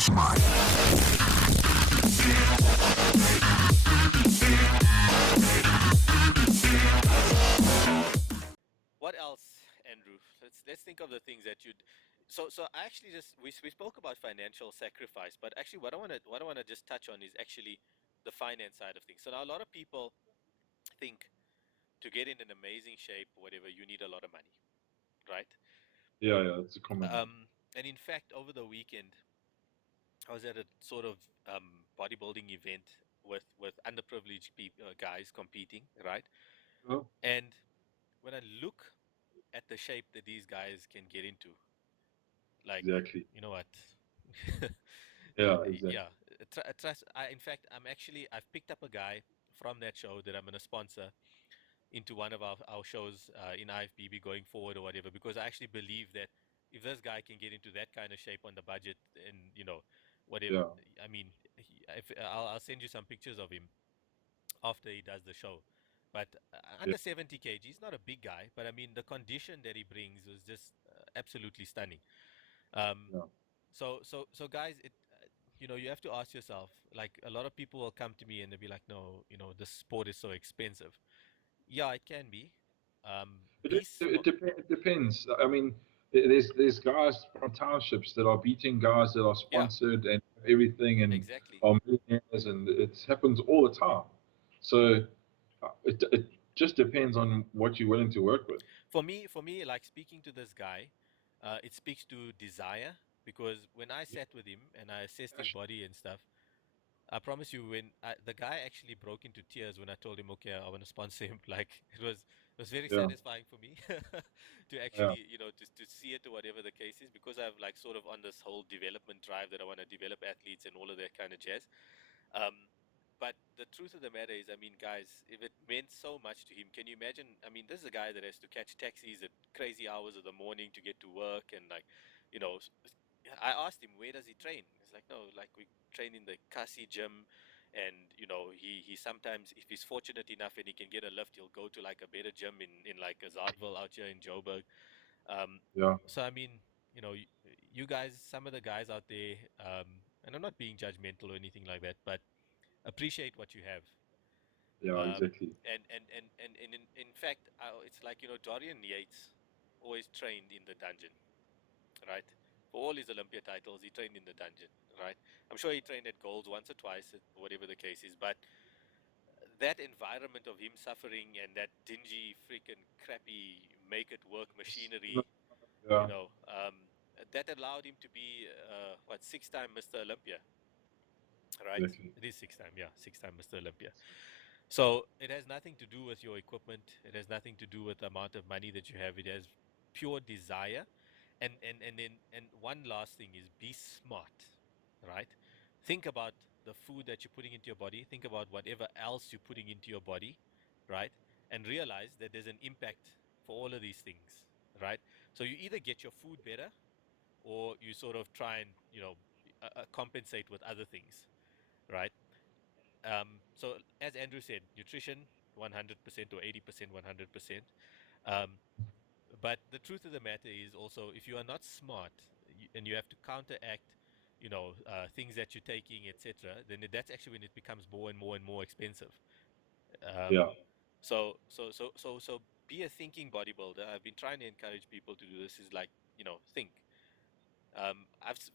What else, Andrew? Let's think of the things that you'd. So I actually just we spoke about financial sacrifice, but actually what I wanna just touch on is actually the finance side of things. So now a lot of people think to get in an amazing shape, whatever, you need a lot of money, right? Yeah, it's a common one. And in fact, over the weekend, I was at a sort of bodybuilding event with underprivileged guys competing, right? Oh, And when I look at the shape that these guys can get into, like, exactly. you know what? Yeah, exactly. Yeah, trust. In fact, I've picked up a guy from that show that I'm going to sponsor into one of our shows in IFBB going forward or whatever, because I actually believe that if this guy can get into that kind of shape on the budget and, whatever, Yeah, I mean, I'll send you some pictures of him after he does the show. But yeah, under 70 kg, he's not a big guy, but I mean, the condition that he brings was just absolutely stunning. Um, yeah. so guys, you have to ask yourself, like, a lot of people will come to me and they'll be like, no, this sport is so expensive. Yeah, it can be. Be smart. It depends. I mean, there's guys from townships that are beating guys that are Yeah, sponsored and everything and exactly. are millionaires, and it happens all the time. So it just depends on what you're willing to work with. For me, like speaking to this guy, it speaks to desire, because when I sat with him and I assessed his body and stuff, I promise you, the guy actually broke into tears when I told him, okay, I want to sponsor him. Like, it was very Yeah, satisfying for me to yeah, actually, to see it, or whatever the case is, because I've like sort of on this whole development drive that I want to develop athletes and all of that kind of jazz. Um, but the truth of the matter is, I mean, guys, if it meant so much to him, can you imagine? I mean, this is a guy that has to catch taxis at crazy hours of the morning to get to work, and like, you know, I asked him, where does he train? He's like, no, like we train in the Kasi gym, and he sometimes, if he's fortunate enough and he can get a lift, he'll go to like a better gym in like Azardville out here in Joburg. Um, yeah, so I mean, you guys, some of the guys out there, and I'm not being judgmental or anything like that, but appreciate what you have. yeah, exactly. And in fact, it's like, Dorian Yates always trained in the dungeon, right? For all his Olympia titles, he trained in the dungeon, right? I'm sure he trained at Golds once or twice, whatever the case is, but that environment of him suffering and that dingy, freaking crappy make it work machinery, you Yeah, know, um, that allowed him to be, what, six-time Mr. Olympia, right? exactly. It is six-time, yeah, six-time Mr. Olympia. So it has nothing to do with your equipment. It has nothing to do with the amount of money that you have. It has pure desire. And one last thing is, be smart, right? Think about the food that you're putting into your body. Think about whatever else you're putting into your body, right? And realize that there's an impact for all of these things, right? So you either get your food better, or you sort of try and, compensate with other things, right? So as Andrew said, nutrition 100% or 80% 100%. Um, but the truth of the matter is also, if you are not smart, and you have to counteract, things that you're taking, etc., then that's actually when it becomes more and more and more expensive. Um, Yeah, so be a thinking bodybuilder. I've been trying to encourage people to do this. Is like, think.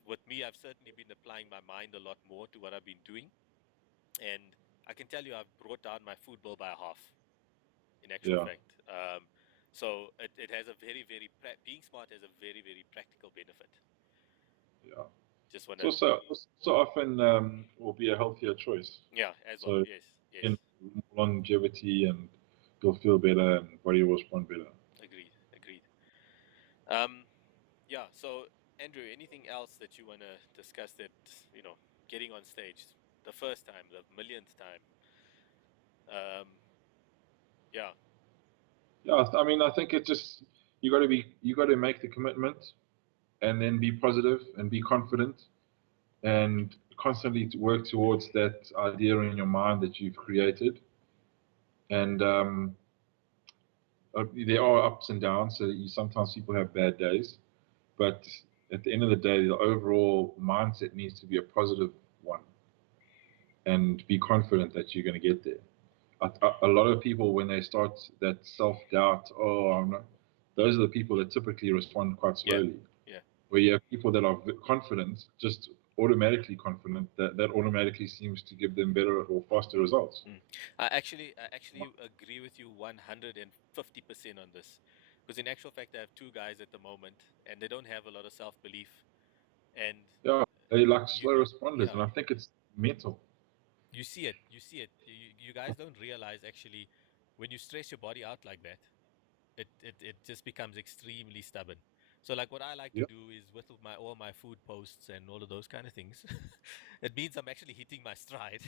With me, I've certainly been applying my mind a lot more to what I've been doing, and I can tell you I've brought down my food bill by a half, in actual yeah, fact. So it has a very, very, being smart has a very, very practical benefit. yeah. Just want It's to, also often will be a healthier choice. yeah, as well. So Yes, in yes. longevity, and you'll feel better and body will respond better. Agreed, agreed. Um, yeah, so Andrew, anything else that you want to discuss that, getting on stage the first time, the millionth time? Um, yeah, Yeah, I mean, I think it just you got to make the commitment and then be positive and be confident and constantly to work towards that idea in your mind that you've created. And there are ups and downs. So sometimes people have bad days, but At the end of the day, the overall mindset needs to be a positive one, and be confident that you're going to get there. A lot of people, when they start that self doubt, oh, I'm not, those are the people that typically respond quite Yeah, slowly. yeah. Where you have people that are confident, just automatically confident, that automatically seems to give them better or faster results. Mm. I actually agree with you 150% on this, because in actual fact, I have two guys at the moment, and they don't have a lot of self belief, and Yeah, they like you, slow responders, yeah, and I think it's mental. you guys don't realize actually when you stress your body out like that, it just becomes extremely stubborn. So like what I like to Yeah, do is with my all my food posts and all of those kind of things, it means I'm actually hitting my stride,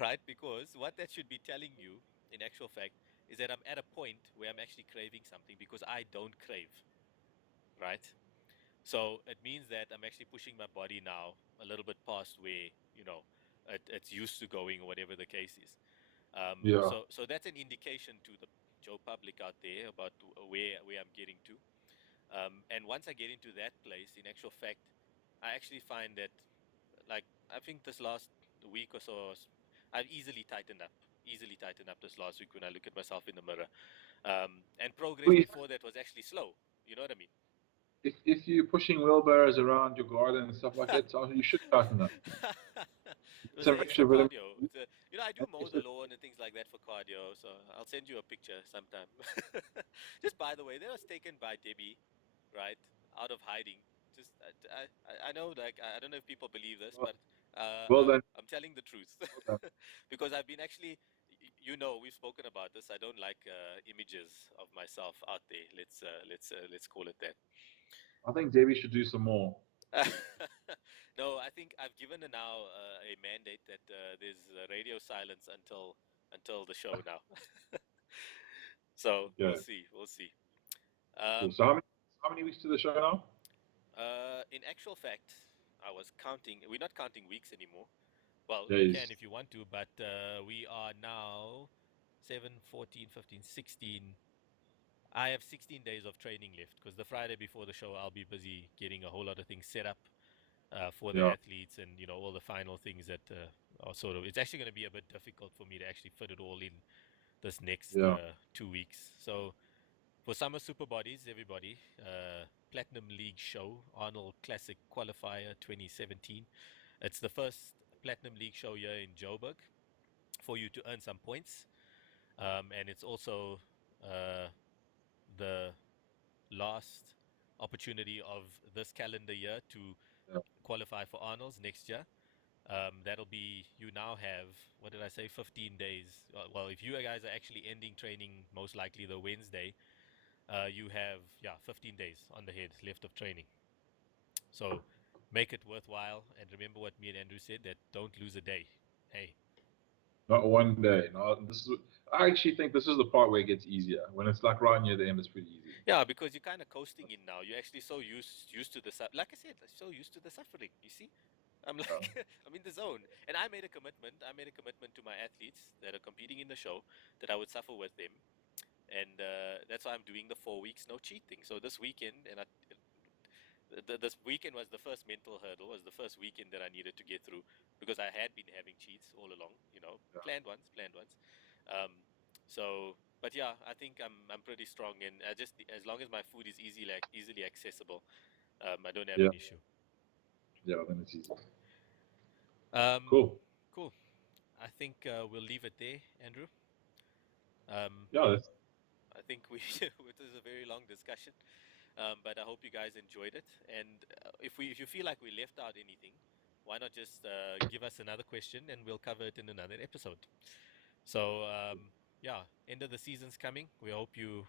right? Because what that should be telling you, in actual fact, is that I'm at a point where I'm actually craving something because I don't crave, right? So it means that I'm actually pushing my body now a little bit past where it's used to going, or whatever the case is. yeah, So that's an indication to the Joe public out there about where I'm getting to. And once I get into that place, in actual fact, I actually find that, like, I think this last week or so, I've easily tightened up this last week when I look at myself in the mirror. And progress if, before that was actually slow. You know what I mean? if you're pushing wheelbarrows around your garden and stuff like that, so you should tighten up. It Get was some extra extra vitamin cardio. D. I do And mow the lawn and things like that for cardio. So I'll send you a picture sometime. Just by the way, that was taken by Debbie, right, out of hiding. Just I know, like, I don't know if people believe this, well, but well done, I'm telling the truth, well done. because I've been actually, we've spoken about this. I don't like images of myself out there. Let's call it that. I think Debbie should do some more. No, I think I've given her now a mandate that there's radio silence until the show now. So we'll Okay, see, we'll see. cool. Um, So how many weeks to the show now? in actual fact, I was counting. We're not counting weeks anymore. Well, you can Days. if you want to, but we are now 7, 14, 15, 16. I have 16 days of training left, because the Friday before the show, I'll be busy getting a whole lot of things set up for the Yeah, athletes, and all the final things that are sort of. It's actually going to be a bit difficult for me to actually fit it all in this next yeah. 2 weeks. So for Summer Super Bodies, everybody, Platinum League show, Arnold Classic Qualifier 2017. It's the first Platinum League show here in Joburg for you to earn some points, and it's also uh, the last opportunity of this calendar year to Yeah. qualify for Arnold's next year. That'll be, you now have, what did I say, 15 days. Well, if you guys are actually ending training, most likely the Wednesday, you have, yeah, 15 days on the head left of training. So make it worthwhile, and remember what me and Andrew said, that don't lose a day. Hey, Not one day. No, I actually think this is the part where it gets easier. When it's like right near the end, it's pretty easy. yeah, because you're kind of coasting in now. You're actually so used to the like I said, so used to the suffering. You see, I'm Yeah, like I'm in the zone, and I made a commitment. I made a commitment to my athletes that are competing in the show that I would suffer with them, and that's why I'm doing the 4 weeks no cheating. So this weekend, this weekend was the first mental hurdle. Was the first weekend that I needed to get through, because I had been having cheats all along. yeah, Planned ones. Um, so, but yeah, I think I'm pretty strong, and I just, as long as my food is easily accessible, I don't have yeah, an issue. yeah. Then it's easy. Um, Cool. cool. I think we'll leave it there, Andrew. Um, Yeah, that's I think it was a very long discussion, but I hope you guys enjoyed it. And if you feel like we left out anything, why not just give us another question, and we'll cover it in another episode. So yeah, end of the season's coming. We hope you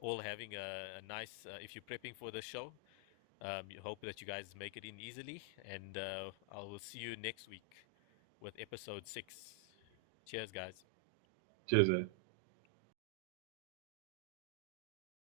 all having a nice. If you're prepping for the show, you hope that you guys make it in easily, and I will see you next week with episode 6. Cheers, guys. cheers, eh?